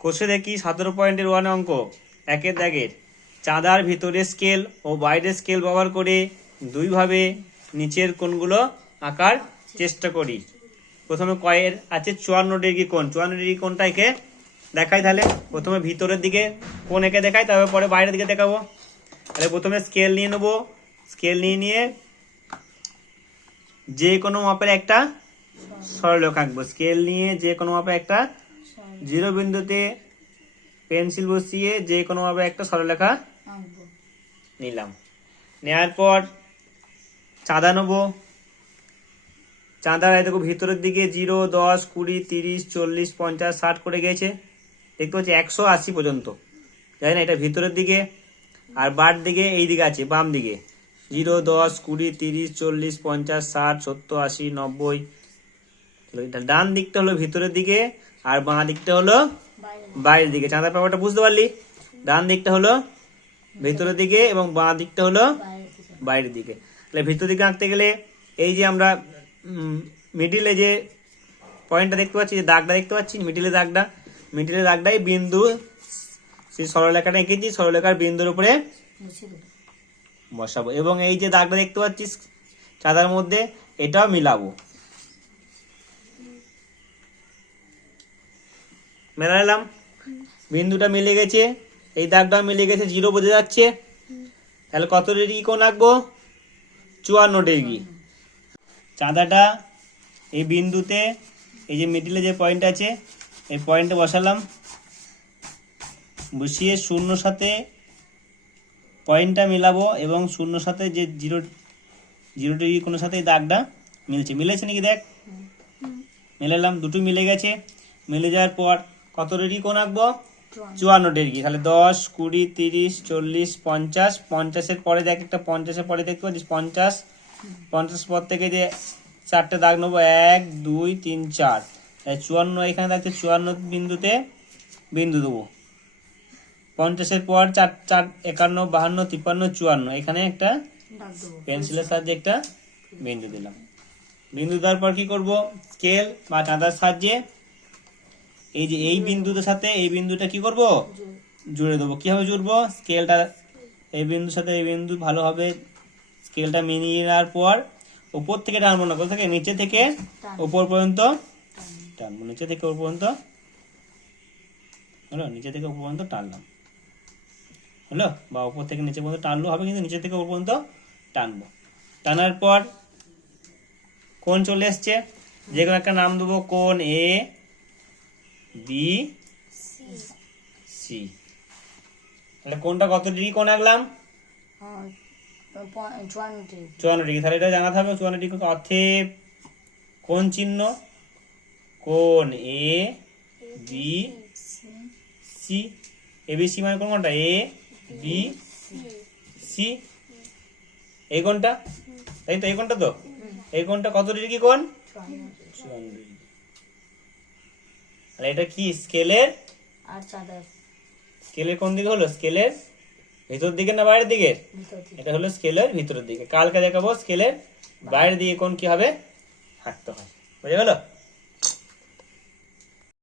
কষে দেখি 17.1 অঙ্ক একের দাগের চাঁদার ভিতরের স্কেল ও বাইরের স্কেল ব্যবহার করে দুইভাবে নিচের কোণগুলো আঁকার চেষ্টা করি। প্রথমে কয়ের আছে 54 ডিগ্রি কোণ। 54 ডিগ্রি কোণটা এঁকে দেখাই। তাহলে প্রথমে ভিতরের দিকে কোণ এঁকে দেখাই, তারপরে পরে বাইরের দিকে দেখাবো। তাহলে প্রথমে স্কেল নিয়ে নেবো। স্কেল নিয়ে যে কোনো মাপের একটা সরলরেখা আঁকবো। স্কেল নিয়ে যে কোনো মাপের একটা জিরো বিন্দুতে পেন্সিল বসিয়ে যে কোনো ভাবে একটা সরলরেখা নিলাম। নেওয়ার পর চাঁদা নেবো। চাঁদার দেখো ভিতরের দিকে 0, 10, 20, 30, 40, 50, 60 করে গেছে। দেখতে পাচ্ছি 180 পর্যন্ত, জানি না এটা ভিতরের দিকে। আর বার দিকে এই দিকে আছে, বাম দিকে 0, 10, 20, 30, 40, 50, 60, 70, 80, 90। ডান দিকটা হলো ভিতরের দিকে আর বাঁ দিকটা হলো বাইরের দিকে। চাঁদার ব্যাপারটা বুঝতে পারলি? ডান দিকটা হলো ভিতরের দিকে এবং বাঁ দিকটা হলো বাইরের দিকে। তাহলে ভিতর দিকে আঁকতে গেলে এই যে আমরা মিডিলে যে পয়েন্টটা দেখতে পাচ্ছি, যে দাগটা দেখতে পাচ্ছি, মিডিলের দাগটাই বিন্দু। সেই সরলরেখাটা এঁকেছি, সরলরেখার বিন্দুর উপরে বসাবো এবং এই যে দাগটা দেখতে পাচ্ছিস চাঁদার মধ্যে, এটাও মিলাবো। মেলালাম, বিন্দুটা মিলে গেছে, এই দাগটাও মিলে গেছে, 0 বোঝা যাচ্ছে। তাহলে কত ডিগ্রি কোণ আঁকবো? 54 ডিগ্রি। চাঁদাটা এই বিন্দুতে, এই যে মিডিলে যে পয়েন্ট আছে এই পয়েন্টে বসালাম। বসিয়ে শূন্যর সাথে পয়েন্টটা মিলাবো এবং শূন্যর সাথে যে 0 ডিগ্রি কোণের সাথে এই দাগটা মিলেছে নাকি দেখ। মেলালাম, দুটো মিলে গেছে। মিলে যাওয়ার পর কত ডিগ্রি কোণ আঁকবো? 54 ডিগ্রি। তাহলে 10, 20, 30, 40, 50। 50-এর পরে দেখ একটা 50-এর পরে দেখতে পাচ্ছিস 50। 50 পর থেকে যে 4টে দাগ নেবো, 1, 2, 3, 4। তাই 54 এখানে থাকছে, 54 বিন্দুতে বিন্দু দেবো। 50-এর পর 4, 4, 51, 52, 53, 54 এখানে একটা পেন্সিলের সাহায্যে একটা বিন্দু দিলাম। বিন্দু দেওয়ার পর কি করব? স্কেল বা চাঁদার সাহায্যে এই যে এই বিন্দুটার সাথে এই বিন্দুটা কি করব? জুড়ে দেবো। কিভাবে জুড়বো? স্কেলটা এই বিন্দুর সাথে এই বিন্দু ভালোভাবে স্কেলটা মিলিয়ে নেওয়ার পর উপর থেকে টানবো না, কোথা থেকে? নিচে থেকে উপর পর্যন্ত টানবো। নিচে থেকে উপর পর্যন্ত হলো, নিচে থেকে উপর পর্যন্ত টানলাম হলো, বা উপর থেকে নিচে পর্যন্ত টানলেও হবে, কিন্তু নিচে থেকে উপর পর্যন্ত টানবো। টানার পর কোণ চলে এসছে, যে কোনো একটা নাম দেবো, কোণ এ বি সি। তাহলে কোণটা কত ডিগ্রি কোণ আঁকলাম? 54 ডিগ্রি। তাহলে এটা জানাতে হবে 54 ডিগ্রি। অতএব কোণ চিহ্ন কোণ A B C. A B C মানে কোনটা? এ বি সি, এই কোণটা, তাই তো? এই কোণটা তো, এই কোণটা কত ডিগ্রি কোণ? 54 ডিগ্রি। আর এটা কি? স্কেলের আর চাঁদার। স্কেলের কোন দিকে হলো? স্কেলের ভিতর দিকে না বাইরের দিকে? এটা হলো স্কেলের ভিতরের দিকে। কালকে দেখাবো স্কেলের বাইরের দিকে কোণ কি হবে হাঁটতে হয়। বুঝে গেল?